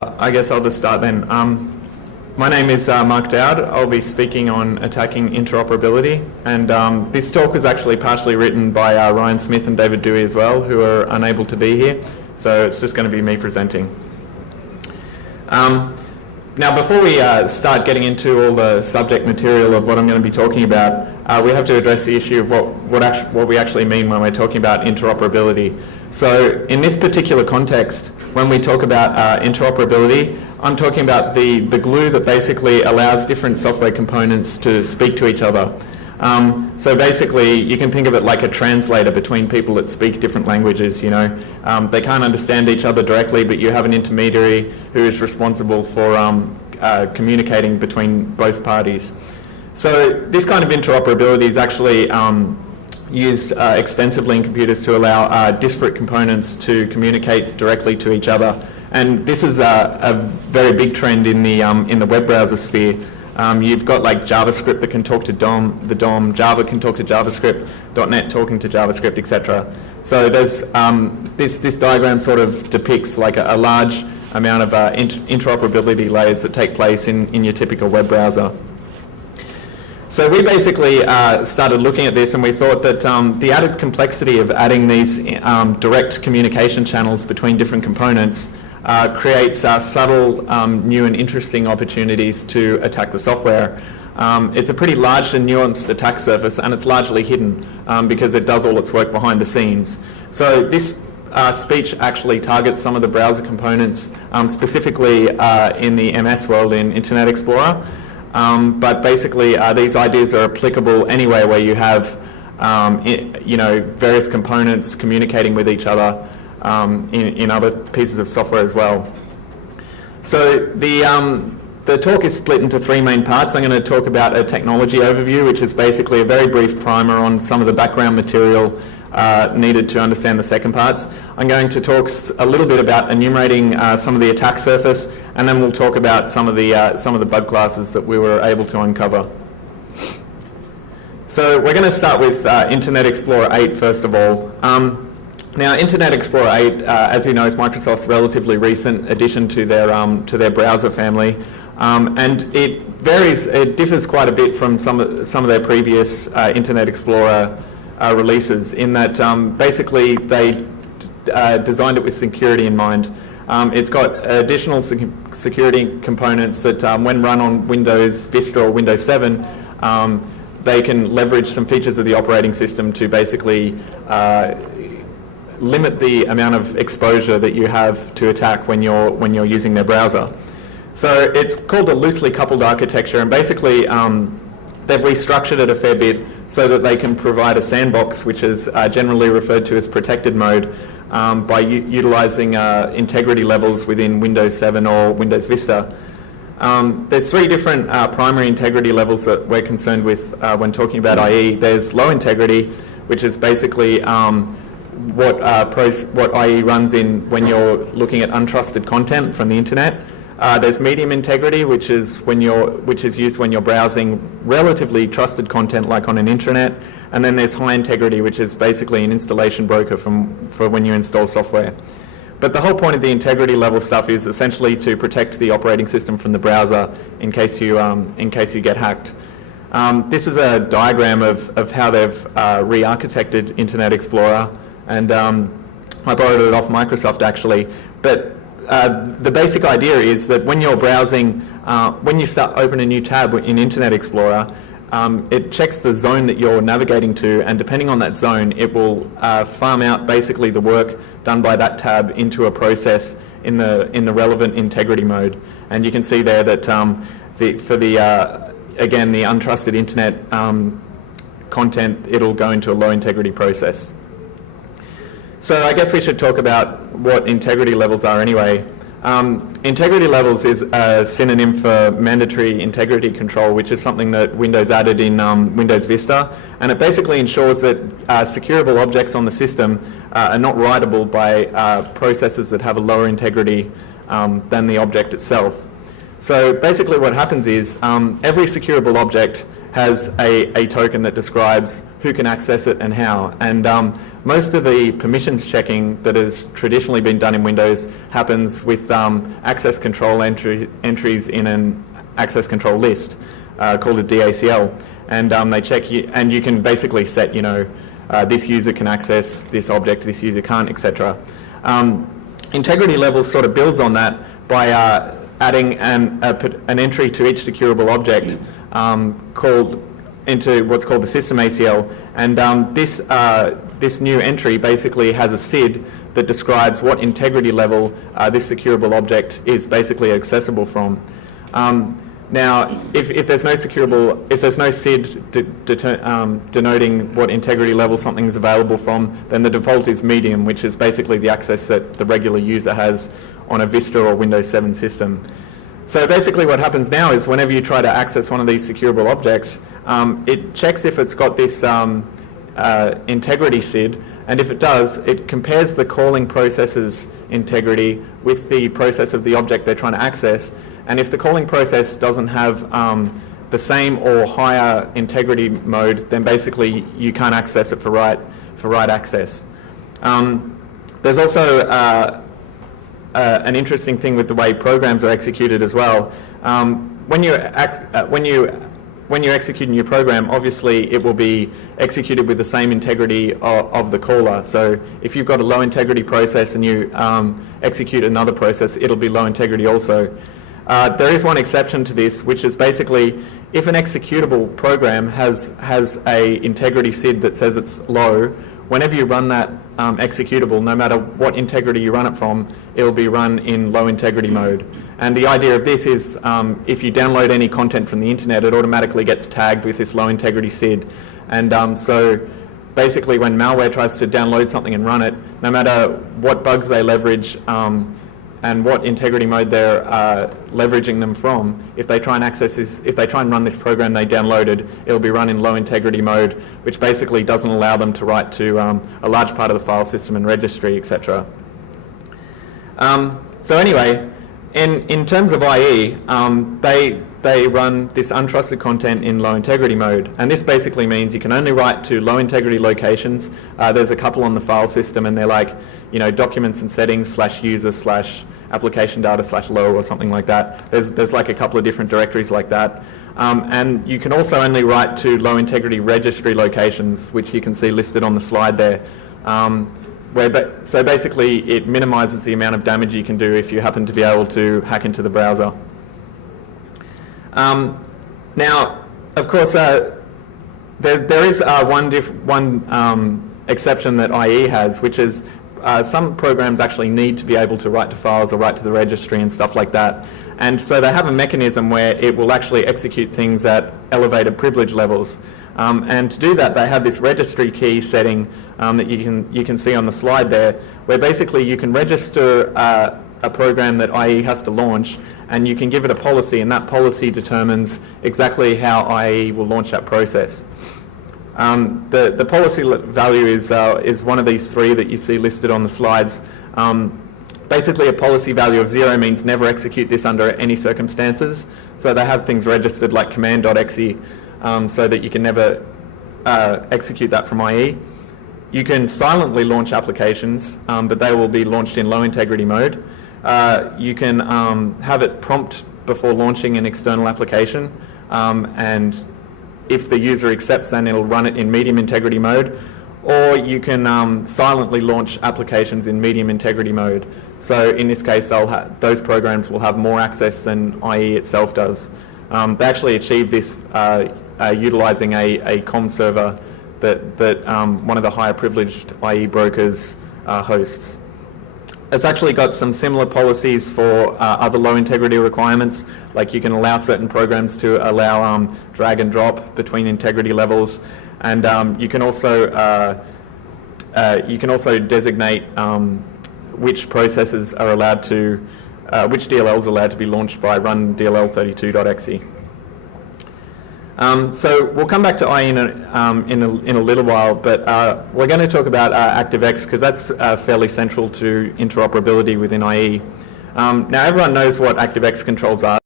I guess I'll just start then. My name is Mark Dowd. I'll be speaking on attacking interoperability, and this talk is actually partially written by Ryan Smith and David Dewey as well, who are unable to be here, so it's just going to be me presenting. Now, before we start getting into all the subject material of what I'm going to be talking about, we have to address the issue of what we actually mean when we're talking about interoperability. So in this particular context, when we talk about interoperability, I'm talking about the glue that basically allows different software components to speak to each other. So basically, you can think of it like a translator between people that speak different languages, you know. They can't understand each other directly, but you have an intermediary who is responsible for communicating between both parties. So this kind of interoperability is actually used extensively in computers to allow disparate components to communicate directly to each other. And this is a very big trend in the web browser sphere. You've got like JavaScript that can talk to the DOM, Java can talk to JavaScript, .NET talking to JavaScript, etc. So there's this diagram sort of depicts like a large amount of interoperability layers that take place in your typical web browser. So we basically started looking at this, and we thought that the added complexity of adding these direct communication channels between different components creates subtle, new and interesting opportunities to attack the software. It's a pretty large and nuanced attack surface, and it's largely hidden because it does all its work behind the scenes. So this speech actually targets some of the browser components, specifically in the MS world in Internet Explorer. But basically, these ideas are applicable anywhere where you have, various components communicating with each other in other pieces of software as well. So the talk is split into three main parts. I'm going to talk about a technology overview, which is basically a very brief primer on some of the background material needed to understand the second parts. I'm going to talk a little bit about enumerating some of the attack surface, and then we'll talk about some of the bug classes that we were able to uncover. So we're going to start with Internet Explorer 8 first of all. Now, Internet Explorer 8, as you know, is Microsoft's relatively recent addition to their browser family, and it differs quite a bit from some of their previous Internet Explorer releases, in that basically they designed it with security in mind. It's got additional security components that when run on Windows Vista or Windows 7, they can leverage some features of the operating system to basically limit the amount of exposure that you have to attack when you're using their browser. So it's called a loosely coupled architecture, and basically they've restructured it a fair bit so that they can provide a sandbox, which is generally referred to as protected mode, by utilizing integrity levels within Windows 7 or Windows Vista. There's three different primary integrity levels that we're concerned with when talking about IE. There's low integrity, which is basically what IE runs in when you're looking at untrusted content from the internet. There's medium integrity, which is used when you're browsing relatively trusted content, like on an intranet. And then there's high integrity, which is basically an installation broker for when you install software. But the whole point of the integrity level stuff is essentially to protect the operating system from the browser in case you get hacked. This is a diagram of how they've re-architected Internet Explorer, and I borrowed it off Microsoft actually. But the basic idea is that when you're browsing, when you open a new tab in Internet Explorer, it checks the zone that you're navigating to, and depending on that zone, it will farm out basically the work done by that tab into a process in the relevant integrity mode. And you can see there that again, the untrusted internet content, it'll go into a low integrity process. So I guess we should talk about what integrity levels are anyway. Integrity levels is a synonym for mandatory integrity control, which is something that Windows added in Windows Vista, and it basically ensures that securable objects on the system are not writable by processes that have a lower integrity than the object itself. So basically what happens is every securable object has a token that describes who can access it and how, and most of the permissions checking that has traditionally been done in Windows happens with access control entries in an access control list called a DACL, and they check you, and you can basically set, this user can access this object, this user can't, etc. Integrity levels sort of builds on that by adding an entry to each securable object into what's called the system ACL, and this new entry basically has a SID that describes what integrity level this securable object is basically accessible from. Now, if there's no SID denoting what integrity level something is available from, then the default is medium, which is basically the access that the regular user has on a Vista or Windows 7 system. So basically what happens now is whenever you try to access one of these securable objects, it checks if it's got this integrity SID, and if it does, it compares the calling process's integrity with the process of the object they're trying to access. And if the calling process doesn't have the same or higher integrity mode, then basically you can't access it for write access. There's also an interesting thing with the way programs are executed as well. When you're executing your program, obviously it will be executed with the same integrity of the caller. So if you've got a low integrity process and you execute another process, it'll be low integrity also. There is one exception to this, which is basically if an executable program has a integrity SID that says it's low, whenever you run that executable, no matter what integrity you run it from, it'll be run in low integrity mode. And the idea of this is if you download any content from the internet, it automatically gets tagged with this low integrity SID. And so basically when malware tries to download something and run it, no matter what bugs they leverage and what integrity mode they're leveraging them from, if they try and run this program they downloaded, it'll be run in low integrity mode, which basically doesn't allow them to write to a large part of the file system and registry, etc. So anyway, in terms of IE, they run this untrusted content in low integrity mode, and this basically means you can only write to low integrity locations. There's a couple on the file system, and they're like, documents and settings /user /application data /low or something like that. There's like a couple of different directories like that, and you can also only write to low integrity registry locations, which you can see listed on the slide there. So basically, it minimizes the amount of damage you can do if you happen to be able to hack into the browser. Now, of course, there is one exception that IE has, which is some programs actually need to be able to write to files or write to the registry and stuff like that. And so they have a mechanism where it will actually execute things at elevated privilege levels. And to do that, they have this registry key setting that you can see on the slide there, where basically you can register a program that IE has to launch, and you can give it a policy, and that policy determines exactly how IE will launch that process. The policy value is one of these three that you see listed on the slides. Basically, a policy value of 0 means never execute this under any circumstances. So they have things registered like command.exe so that you can never execute that from IE. You can silently launch applications, but they will be launched in low integrity mode. You can have it prompt before launching an external application, and if the user accepts, then it'll run it in medium integrity mode. Or you can silently launch applications in medium integrity mode. So in this case, those programs will have more access than IE itself does. They actually achieve this utilizing a COM server that one of the higher privileged IE brokers hosts. It's actually got some similar policies for other low integrity requirements, like you can allow certain programs to allow drag and drop between integrity levels, and you can also designate which processes are allowed to, which DLLs are allowed to be launched by run dll32.exe. So we'll come back to IE in a little while, but we're going to talk about ActiveX because that's fairly central to interoperability within IE. Now everyone knows what ActiveX controls are.